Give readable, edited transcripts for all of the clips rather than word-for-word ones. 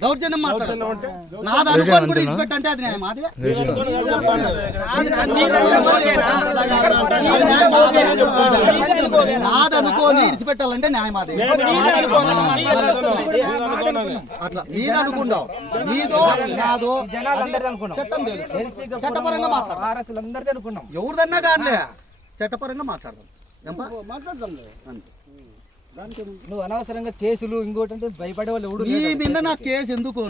దౌర్జన్యం మాట్లాడు నాది అనుకోని కూడా ఇచ్చిపెట్టంటే అది న్యాయం అది నాది అనుకోని ఇచ్చిపెట్టాలంటే న్యాయం అది అట్లా నీది అనుకుంటావు నీదో నాదో చట్టం తెలుసు చట్టపరంగా మాట్లాడతాం ఎవరిదన్నా కానీ చట్టపరంగా మాట్లాడదాం మాట్లాడదాం నువ్వు అనవసరంగా కేసులు ఇంకోటి అంటే భయపడే వాళ్ళు ఎవడు నీ మీద నా కేసు ఎందుకు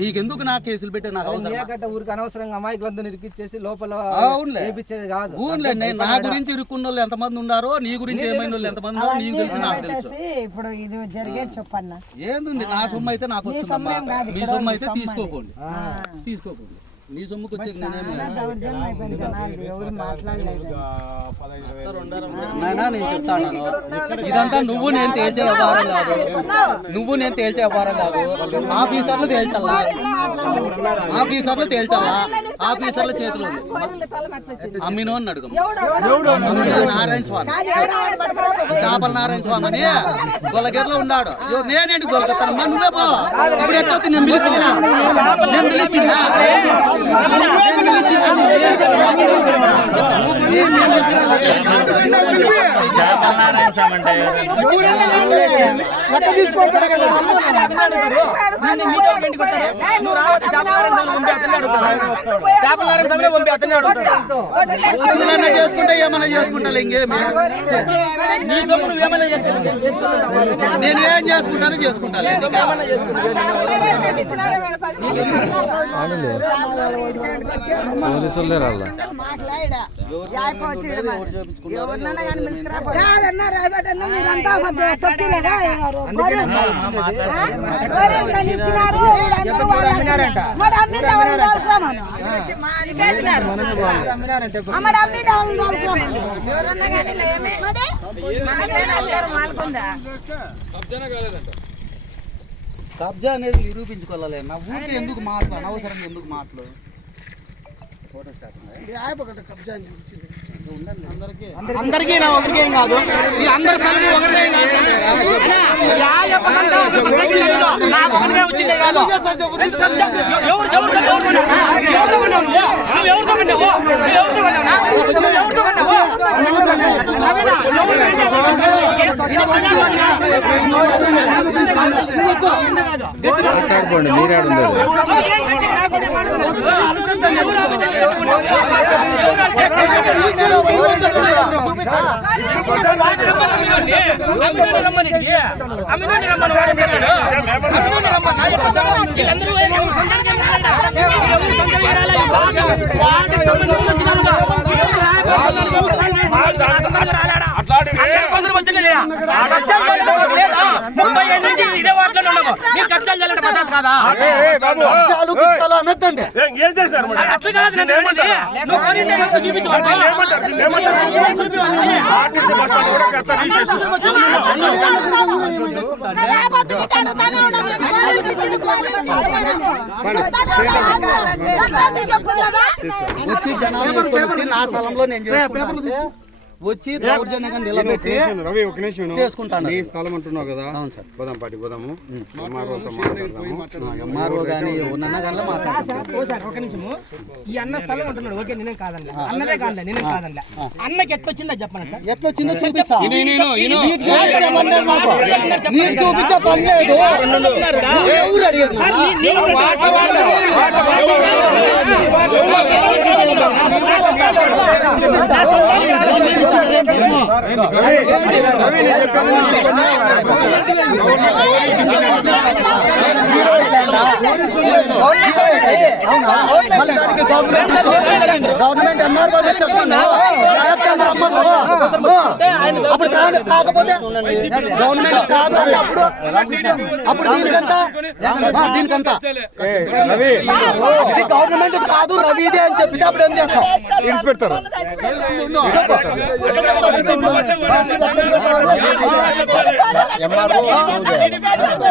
నీకెందుకు నా కేసులు పెట్టే నాకు అవసరం ఊరికి అనవసరంగా అమాయకులందరూ ఇరికిచ్చేసి లోపల చేపించేది కాదు. నా గురించి ఇరుక్కున్న వాళ్ళు ఎంతమంది ఉన్నారో నీ గురించి ఏమైనా వాళ్ళు ఎంతమంది ఉన్నారో నీకు తెలుసు నాకు తెలుసు. ఇప్పుడు ఇది జరిగే చెప్పన్నా ఏంది నా సొమ్ము అయితే నాకు వస్తుంది, మీ సొమ్ము అయితే తీసుకోకండి నీ సొమ్ముకు వచ్చే నేను చెప్తాను ఇదంతా నువ్వు నేను తేల్చే వ్యవహారం కాదు, ఆఫీసర్లు తేల్చాలా, ఆఫీసర్ల చేతిలో అమ్మినో అని అడుగు నారాయణ స్వామి చేపల నారాయణ స్వామి అని గొల్లగిరిలో ఉన్నాడు. నేనేంటి గొల్లగత్తాను నువ్వే పో ఇప్పుడు ఎట్లా నేను పిలిచినా చేసుకుంటా ఏమన్నా చేసుకుంటా ఇంకేమి నేను ఏం చేసుకుంటానో చేసుకుంటా కబ్జా అనేది నిరూపించుకోవాలి. నా ఊరికి ఎందుకు మాటలు అనవసరంగా ఎందుకు మాటలు అందరికీ నా ఒకరికేం కాదు, ఈ అందరి స్థలం ఒకరికేం మాట్లాడుకోండి మీరాడు అనొద్దండి. వచ్చి జనాలు నా స్థలంలో నేను వచ్చి దౌర్జన్యంగా నిలబెట్టి చేసుకుంటాను. నీ స్థలం అంటున్నావు కదా, పోదాం పాటి పోదాము. ఎంఆర్ఓ కానీ ఎవరన్నా కానీ ఈ అన్న స్థలం అంటున్నాడు. ఓకే నేనేం కాదన్నా, అన్నదే కాదులే, నేనేం కాదన్నా. అన్నకి ఎట్లొచ్చిందో చెప్పండి సార్. ఎట్లొచ్చిందో చూపిస్తా. నీకు చూపించే పని లేదు. ఎవరు అడిగారు? గవర్నమెంట్ ఎంఆర్ఓ చెప్తాను అప్పుడు కాకపోతే గవర్నమెంట్ కాదు అంటే అప్పుడు దీనికంతా ఇది గవర్నమెంట్ కాదు రవిదే అని చెప్పితే అప్పుడు ఏం చేస్తాం? Inspector MRO